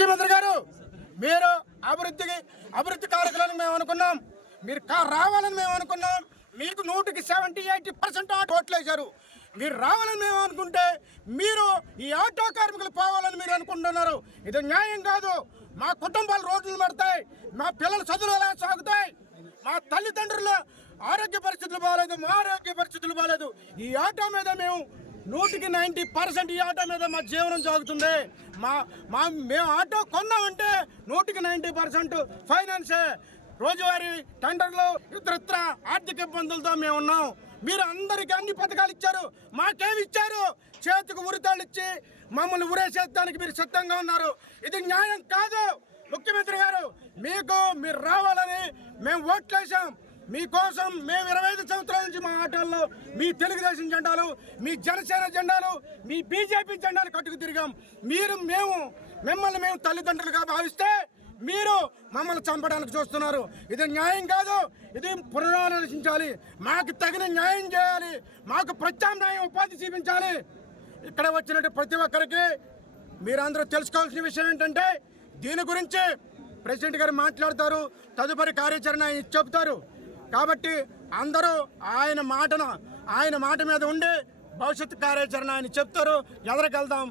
ముఖ్యమంత్రి గారు మీరు అభివృద్ధి కార్యక్రమాలను మేము అనుకున్నాం, మీరు రావాలని మేము అనుకున్నాం. మీకు 100% ఓట్లు వేశారు. మీరు రావాలని మేము అనుకుంటే మీరు ఈ ఆటో కార్మికులు పోవాలని మీరు అనుకుంటున్నారు. ఇది న్యాయం కాదు. మా కుటుంబాలు రోడ్లు పడతాయి, మా పిల్లల చదువులు ఎలా సాగుతాయి, మా తల్లిదండ్రుల ఆరోగ్య పరిస్థితులు బాగాలేదు, మా ఆరోగ్య పరిస్థితులు బాగాలేదు. ఈ ఆటో మీద మేము 100% ఈ ఆటో మీద మా జీవనం సాగుతుంది. మేము ఆటో కొన్నామంటే 100% ఫైనాన్సే. రోజువారీ టెండర్లు ఇతరత్ర ఆర్థిక ఇబ్బందులతో మేము ఉన్నాం. మీరు అందరికీ అన్ని పథకాలు ఇచ్చారు, మాకేమి ఇచ్చారు? చేతికి ఉరితాళ్ళు ఇచ్చి మమ్మల్ని ఉరేసేదానికి మీరు సిద్ధంగా ఉన్నారు. ఇది న్యాయం కాదు. ముఖ్యమంత్రి గారు మీరు రావాలని మేము ఓట్లేసాం. మీకోసం మేము 25 సంవత్సరాల నుంచి మా ఆటోల్లో మీ తెలుగుదేశం జెండాలు, మీ జనసేన జెండాలు, మీ బీజేపీ జెండాలు కట్టుకు తిరిగాం. మిమ్మల్ని మేము తల్లిదండ్రులుగా భావిస్తే మీరు మమ్మల్ని చంపడానికి చూస్తున్నారు. ఇది న్యాయం కాదు. ఇది పునరాలోచించాలి. మాకు తగిన న్యాయం చేయాలి. మాకు ప్రత్యామ్నాయం ఉపాధి చూపించాలి. ఇక్కడ వచ్చినట్టు ప్రతి ఒక్కరికి మీరందరూ తెలుసుకోవాల్సిన విషయం ఏంటంటే, దీని గురించి ప్రెసిడెంట్ గారు మాట్లాడతారు, తదుపరి కార్యాచరణ ఆయన చెబుతారు. కాబట్టి అందరూ ఆయన మాట మీద ఉండి భవిష్యత్తు కార్యాచరణ ఆయన చెప్తారు. ఎదరికెళ్దాం.